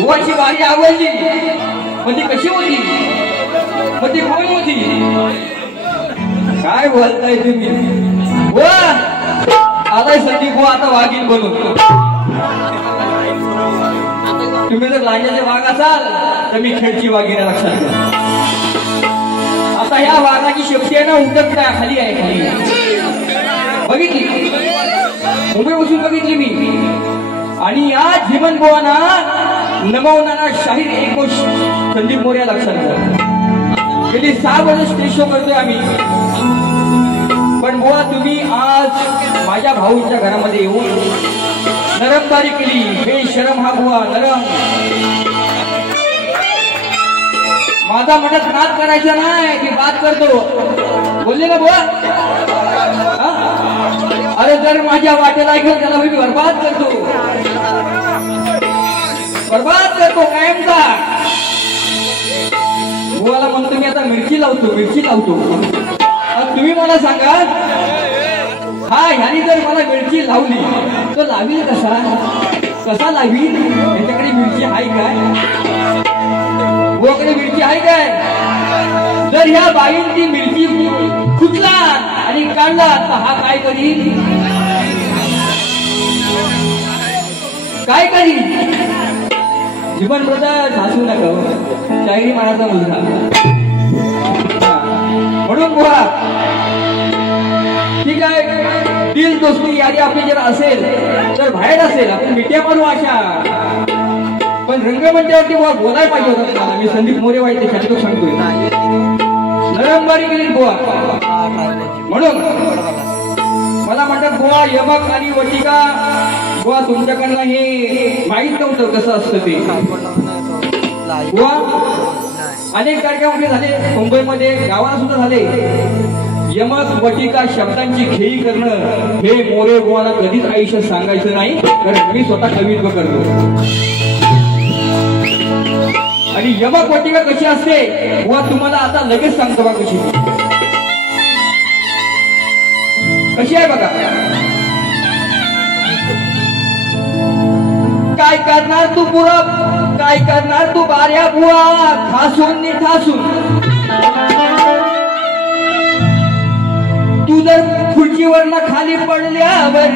बुवाची वारी आवडली पण ती कशी होती पण ती कोण होती काय बोलताय तुम्ही बुवा आलाय संदीप बुवा आता वाघीण बनू तुम्ही जर लांजाचे वाघ असाल तर मी खेळची वाघीण लक्षात घ्या आता ह्या वाघाची शक्ती आहे ना उठत काय खाली आहे खाली बघितली मुंबई बसून बघितली मी आणि या जीवन बुवाना नमवणारा शाहीर एक संदीप मोरे लक्षात घ्या गेली 6 वर्ष स्टेज शो करतोय आम्ही पण बुवा तुम्ही आज माझ्या भाऊंच्या घरामध्ये येऊन नरमदारी केली बेशरम हा बुवा नरम माझा म्हणत नाद करायचा नाही की बात करतो बोलले ना बुवा अरे जर माझ्या वाटेला ऐकलं त्याला मी बर्बाद करतो कायमचा बुवाला म्हणतो मी आता मिरची लावतो तुम्ही मला सांगा हा ह्यानी जर मला मिरची लावली तर लावील कसा लावील याच्याकडे मिरची आहे काय बुवाकडे मिरची आहे काय जर ह्या बाईन ती मिरची खुटला आणि काढला तर हा काय करील जीवन ब्रदर हसू नका शायरी मनाचा मुलगा म्हणून बुवा ठीक आहे दिल दोस्ती यादी आपली जर असेल तर बाहेर असेल आपण मिठ्या मारू अशा पण रंगमंचावरती बुवा बोलायला पाहिजे होतं मला मी संदीप मोरे वाईट त्याच्यात तो सांगतोय नरमबारी गेली बुवा म्हणून मला म्हणतात बुवा यमक आणि वटिका बुवा तुमच्याकडनं हे माहीत नव्हतं कसं असतं ते बुवा अनेक कार्यक्रम झाले मुंबईमध्ये गावाला सुद्धा झाले यमक वटिका शब्दांची खेळी करणं हे मोरे बुवाला कधीच आयुष्यात सांगायचं नाही कारण मी स्वतः कवित्व करतो आणि यमक वटिका कशी असते बुवा तुम्हाला आता लगेच सांगतो बा कशी आहे बघा काय करणार तू पुरब काय करणार तू बाऱ्या बुवा ठासून निठासून तू जर खुर्चीवरनं खाली पडल्यावर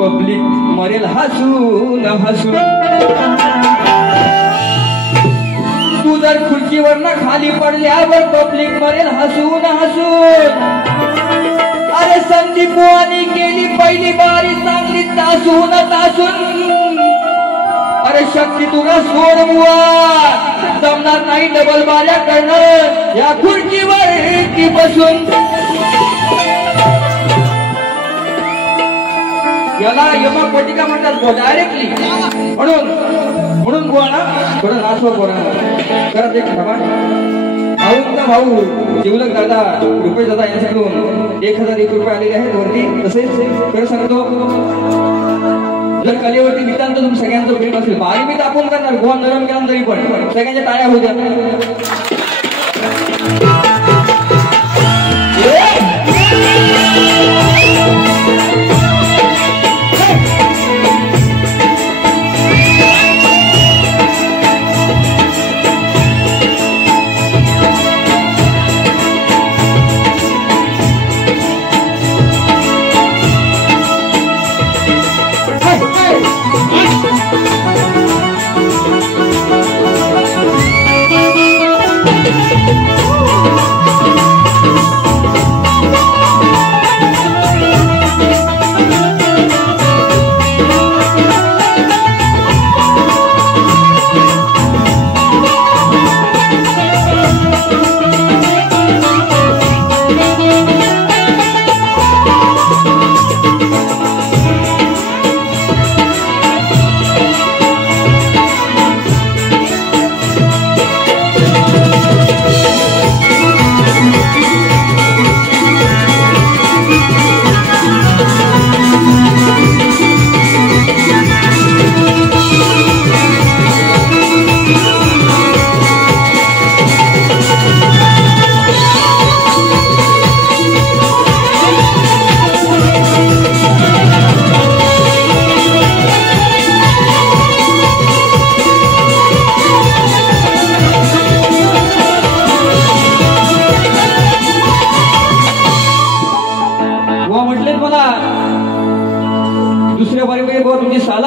पब्लिक मरेल हसून हसून तू जर खुर्चीवरनं खाली पडल्यावर पब्लिक मरेल हसून हसून अरे संदीप बुवानी केली पहिली बारी चांगली तासून अरे शक्ती तुला सोड बुवा जमणार नाही डबल बाऱ्या करणं या खुर्चीवर ती बसून याला यमक वटिका म्हणतात डायरेक्टली म्हणून बुवा ना थोडं नाचवा बोला करत एक भाऊंचा भाऊ जिवलक दादा रुपये दादा यांच्याकडून 1001 रुपये आलेले आहेत वरती तसेच खरं सांगतो जर कलेवरती नितांत तुम्ही सगळ्यांचं प्रेम असेल बारी मी दाखवून करणार गोवा नरम केला तरी पण सगळ्यांच्या टाळ्या होत्या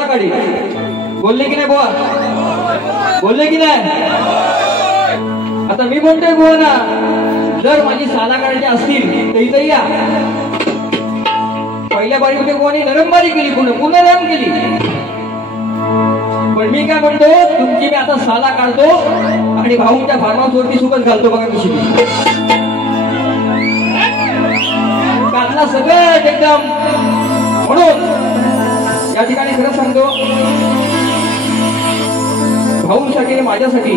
काढी. बोलले की नाही बुवा? बोलले की नाही? आता मी म्हणतोय बुवा ना, जर माझी साला काढायची असतील तर इथं या. पहिल्या बारीमध्ये बुवानी नरमबारी केली, पुन्हा नरम केली. पण मी काय म्हणतो, तुमची मी आता साला काढतो आणि भाऊंच्या फार्म हाऊस वरती सुकत घालतो. बघा कशी काढला सगळं एकदम. म्हणून या ठिकाणी खरं सांगतो, भाऊंसाठी माझ्यासाठी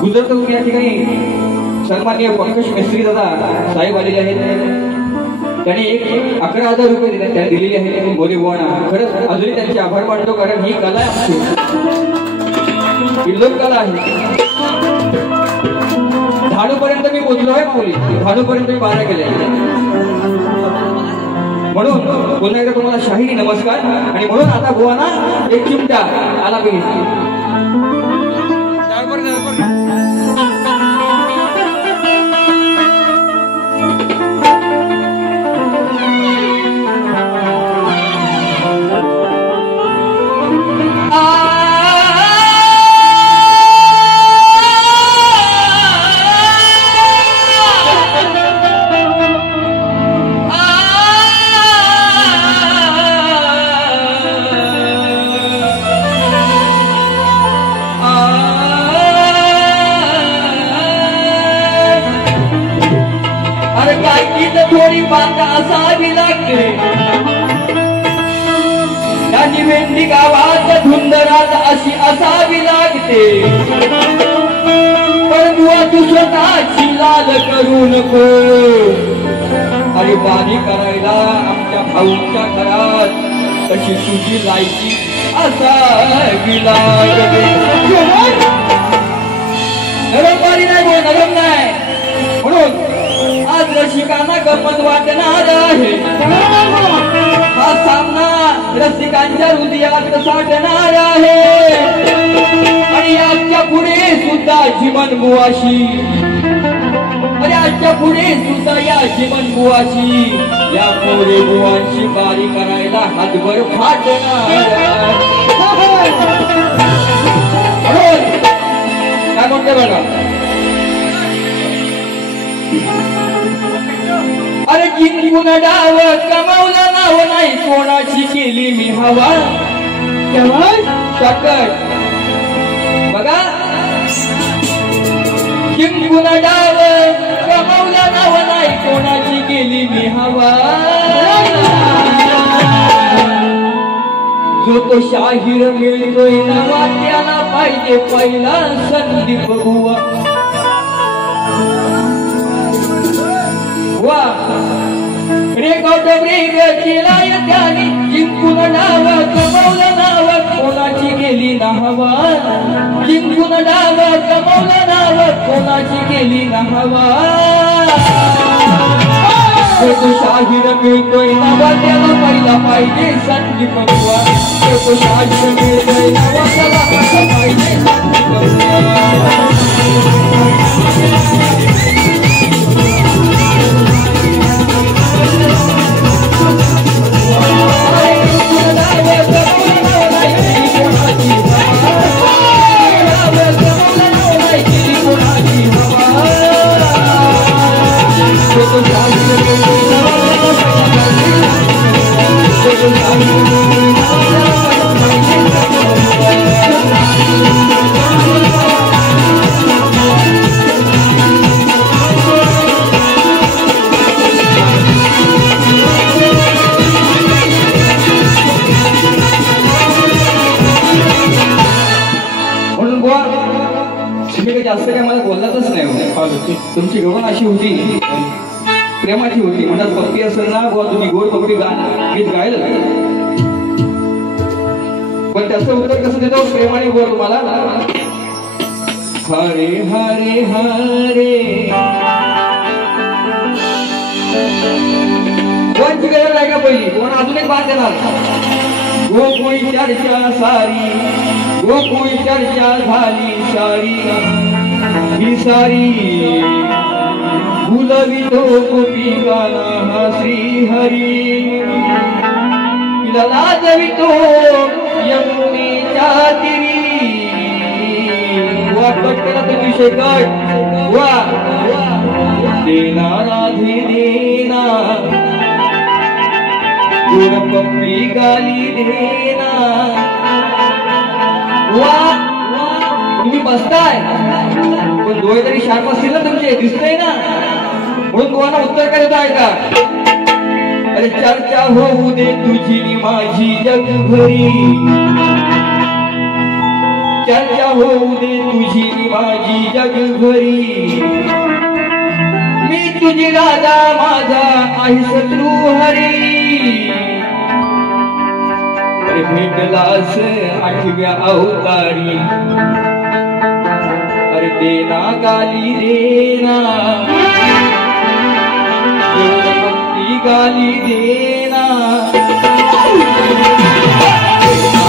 गुजरत या ठिकाणी सन्माननीय पंकज मिस्त्री दादा साहेब आलेले आहेत. त्यांनी 11,000 रुपये दिलेले आहेत मोरे बुवांना. खरंच अजूनही त्यांचे आभार मानतो, कारण ही कला आहे आमची, ही लोककला आहे. धाडूपर्यंत मी पोचलो आहे माऊली, धाडूपर्यंत मी 12 केले. म्हणून पुन्हा एकदा तुम्हाला शाहिरी नमस्कार. आणि म्हणून आता बुवांना एक चिमटा आला पाहिजे. थोडी बांधा असावी लागते. त्याची भेंडी गावात धुंदरात अशी असावी लागते. पण बुवा तू स्वतःची लाल करू नको. अरे पाणी करायला आमच्या भाऊच्या घरात तशी तुझी लायकी असावी लागते. नरम पाणी नाही बोल, नरम नाही. म्हणून आज रसिकांना गंमत वाटणार आहे. हा सामना रसिकांच्या हृदयात साठणार आहे. आणि आजच्या पुढे सुद्धा जीवन बुवाशी, अरे आजच्या पुढे सुद्धा या जीवन बुवाशी, या मोरे बुवांची बारी करायला हातभर फाटणार. काय म्हणते बघा, अरे जिंकून डाव कमावला नाव नाही कोणाची केली मी हवा. शकट बघा, जिंकून डाव कमावला नाव नाही कोणाची केली मी हवा. जो तो शाहीर मिळतोय नवा त्याला पाहिजे पहिला संदीप बुवा. वा रेकॉर्ड ब्रेक केलाय त्याने, जिंकून डाव कमावलं नाव कोणाची गेली ना हवा. जिंकून डाव कमावलं नाव कोणाची गेली ना हवा. तो शाहीर मिळतोय नवा त्याला पहिला पाहिजे संदीप बुवा. तो शाहीर मिळतोय नवा त्याला पहिला पाहिजे संदीप बुवा. जास्त काय मला बोललाच नाही. तुमची गवण अशी होती, प्रेमाची होती. म्हणतात पप्पी असेल ना बुवा तुम्ही गोड पप्पी गीत गायलं, पण त्याचं उत्तर कसं देतो प्रेमाने बोल तुम्हाला. हरे हरे हरे कोणची गरज आहे का पहिली, तुम्हाला अजून एक बात देणार. गोकुळी चर्चा सारी, गोकुळी चर्चा झाली सारी, ही सारी भुलवितो गोपी गाना श्री हरी. तिला लाजवितो यमुनेच्या तिरी वा कट करा तो विषय कट वा देना राधे देना गुण पप्पी गाली देना वा तुम्ही बसताय पण डोळे तरी शार्प असतील ना तुमचे दिसतंय ना म्हणून तुम्हाला उत्तर काय देतो ऐका अरे चर्चा होऊ दे तुझी नि माझी जगभरी चर्चा होऊ दे तुझी नि माझी जगभरी मी तुझी राजा माझा आहे शत्रू हरी अरे भेटलास आठव्या अवतारी अरे देना गाली देना गाली देना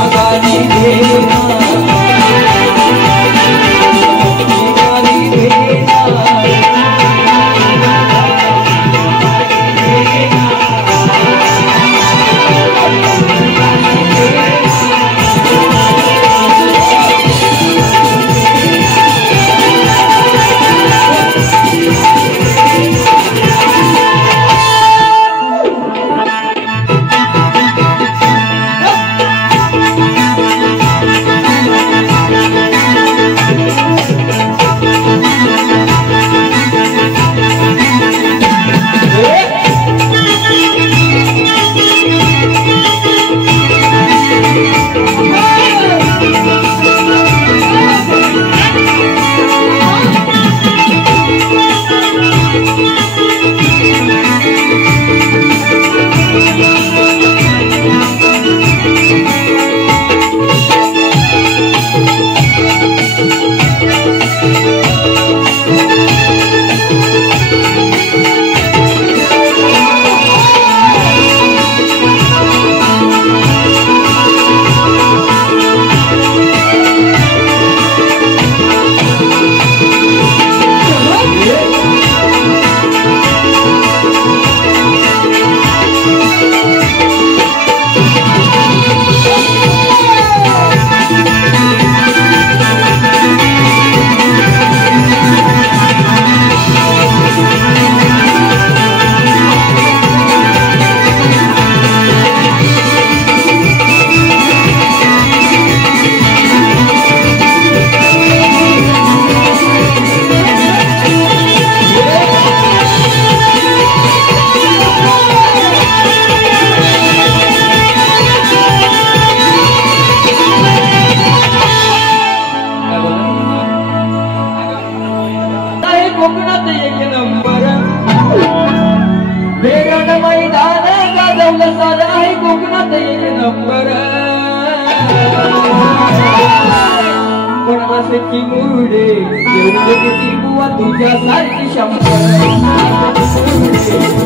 गाली देना गाली देना की मुरडे एवढे किती बुवा तुझ्या सारखी शंभर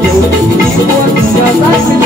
एवढे किती बुवा तुझ्या सारखी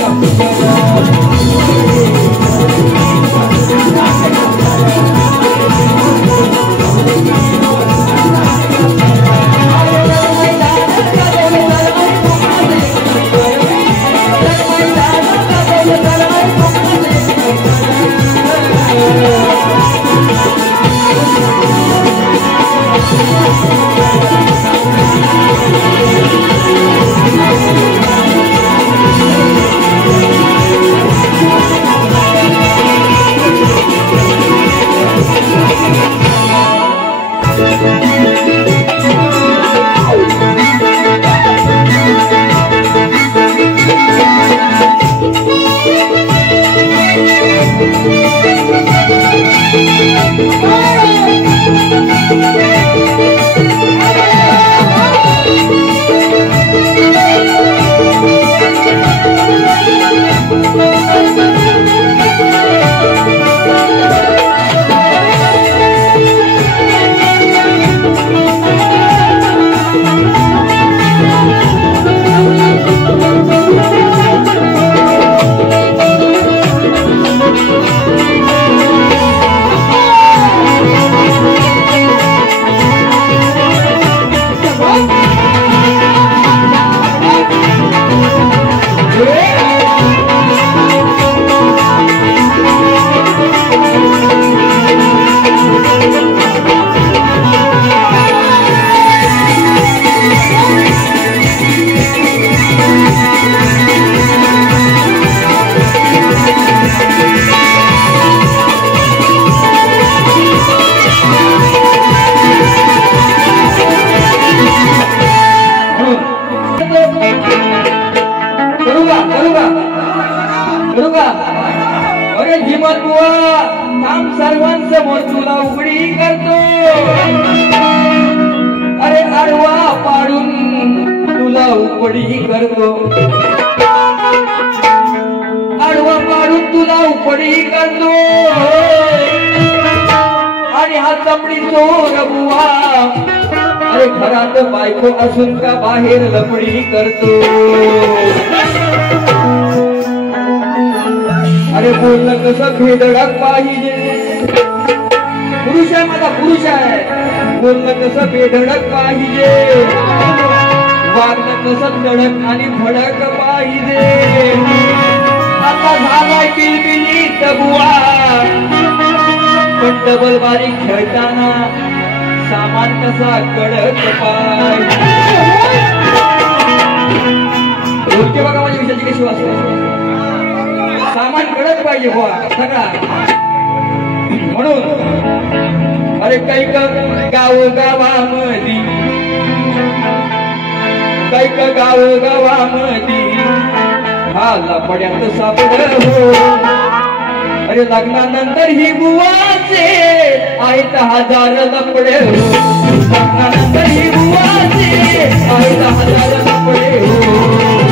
बुवा थांब सर्वांसमोर तुला उघडी करतो अरे आडवा पाडून तुला उपडी करतो आडवा पाडून तुला उपडी करतो आणि हा चमडी चोर बुवा अरे घरात बायको असून का बाहेर लपडी करतो अरे बोलणं कसं भेदडक पाहिजे पुरुष आहे माझा पुरुष आहे बोलणं कसं भेदडक पाहिजे वागणं कसं तडक आणि भडक पाहिजे आता झालाय बिलबिलीत बुवा पण डबल बारीक खेळताना सामान कसा कडक पाहिजे बोलते बघा माझ्या विषयाची कशी वाचते सामान कडक पाहिजे बुवा सगळा म्हणून अरे कैक गावामधी कैक गावामधी हा लपड्यात सापड हो अरे लग्नानंतर ही बुवाचे आहेत हजार लपडे हो लग्नानंतर ही बुवाचे आहेत हजार लपडे हो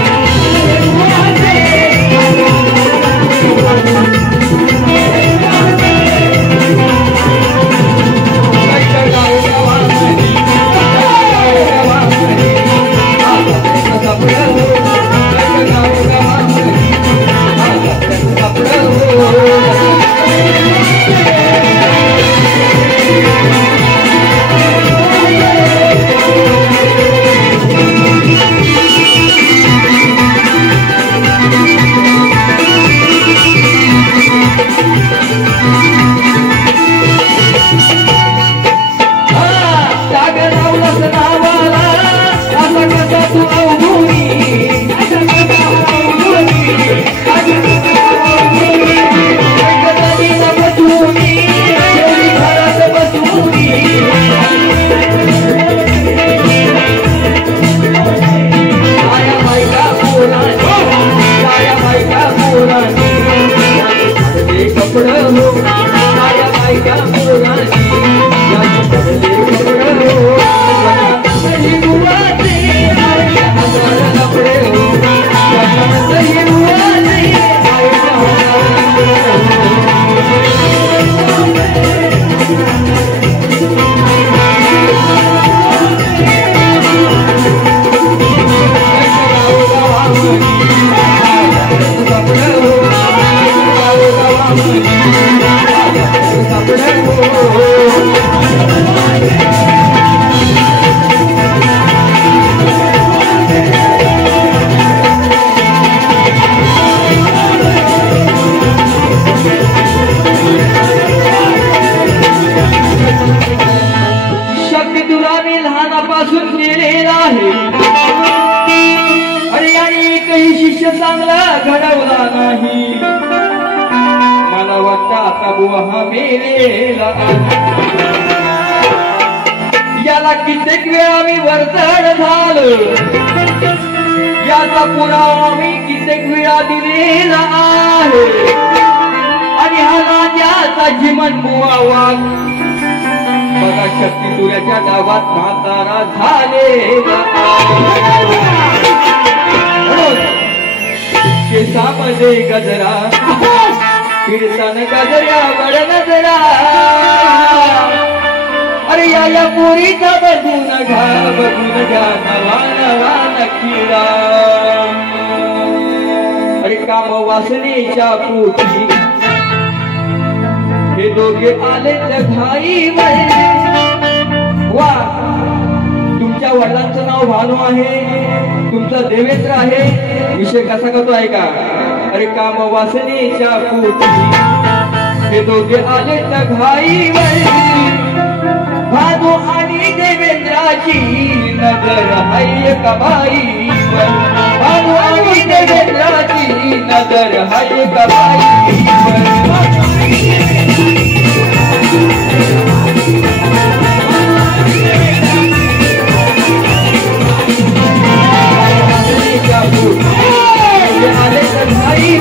चांगला घडवला नाही मला वाटतं आता बुवा हा मेलेला याला कित्येक वेळा मी वरचढ झालो याचा पुरावा मी कित्येक वेळा दिलेला आहे आणि हा राजाचा जीवन बुवा वाघ बघा शक्ती तुऱ्याच्या गावात म्हातारा झालेला केसामध्ये गजरा कीर्तन गजऱ्या बड नजरा अरे या पोरीचा बघून घ्या नवा नवा नक्कीरा अरे काम वासनेच्या पोटी हे दोघे आले घाई वा तुमच्या वडिलांचं नाव भानू आहे तुमचं देवेंद्र आहे विषय कसा करतो आहे का अरे काम वासनेच्या पोटी हे दोघे आले घाई भानू आणि देवेंद्राची नजर हाय कबाई भानू आणि देवेंद्राची नजर हाय कबाई आले तर भाई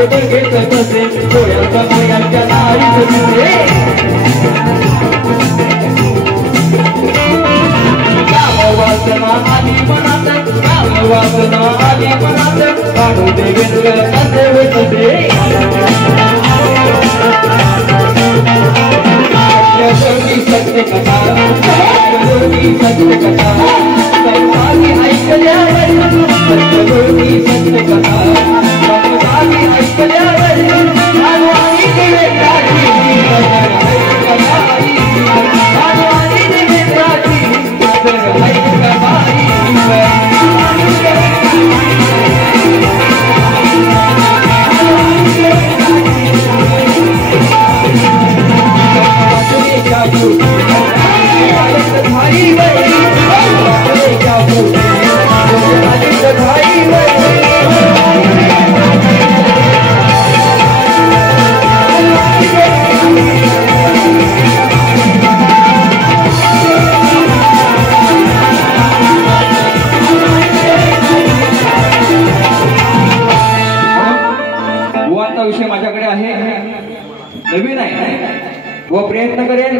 आयुष्य बघेत तसे डोळ्याचा मोऱ्याच्या नारीत दिसे वासना आली मनात वासना आली मनात काढू देवेंद्र कसे तसे सत्य कथा सत्य कथा संतांनी ऐकल्यावर सत्य कथा संतांनी ऐकल्यावर आणि देवेंद्राची आणि देवेंद्राची विषय माझ्याकडे आहे नवीन आहे व प्रयत्न करेल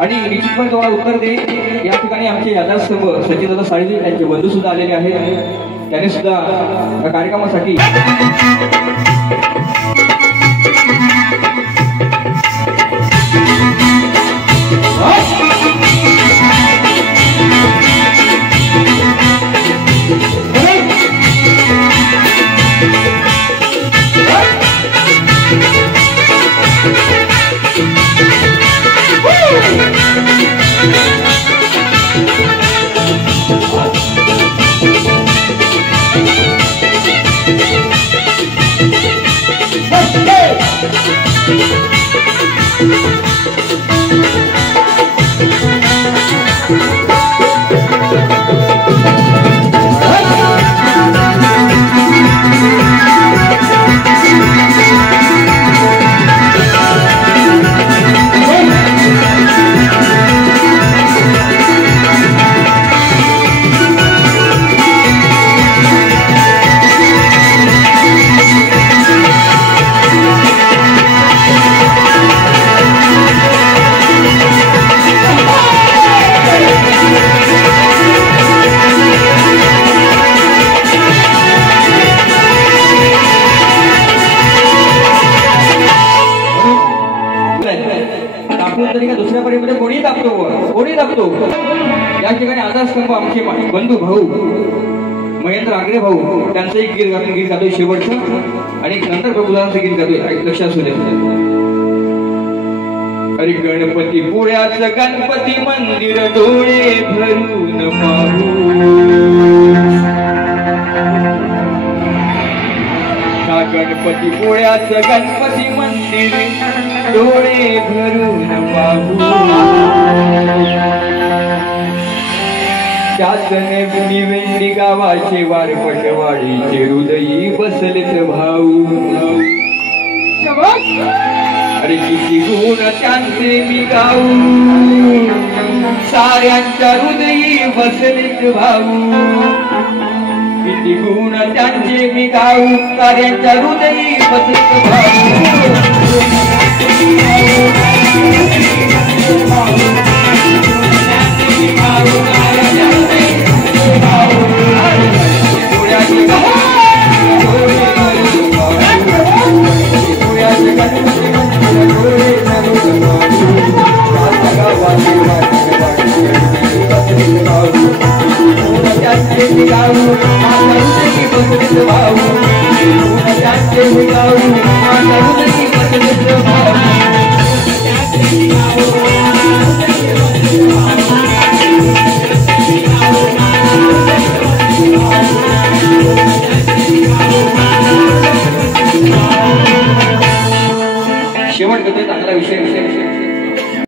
आणि निश्चितपणे तुम्हाला उत्तर देईल। या ठिकाणी आमचे यादास्तंभ सचिनदादा साळवी त्यांचे बंधू सुद्धा आलेले आहेत त्याने सुद्धा या कार्यक्रमासाठी दुसऱ्या पर्यंत कोणी दाबतो या ठिकाणी आधारस्तंभ आमचे बंधू भाऊ महेंद्र आगरे भाऊ त्यांचं एक गीत गातोय शेवटचं आणि नंतर प्रभुदानाचं गीत गातोय लक्षात असू दे। अरे गणपती पुण्याचं गणपती मंदिर डोळे भरून पाहू हा गणपती पुण्याचं गणपती मंदिर डोळे भरून पाहू त्यात नवीन वेंडी गावाचे वार पटवाडीचे हृदयी बसलेत भाऊ अरे किती गुण त्यांचे मी गाऊ साऱ्यांच्या हृदयी बसलेत भाऊ किती गुण त्यांचे मी गाऊ साऱ्यांच्या हृदयी बसलेत भाऊ शेवट करतोय चांगला विषय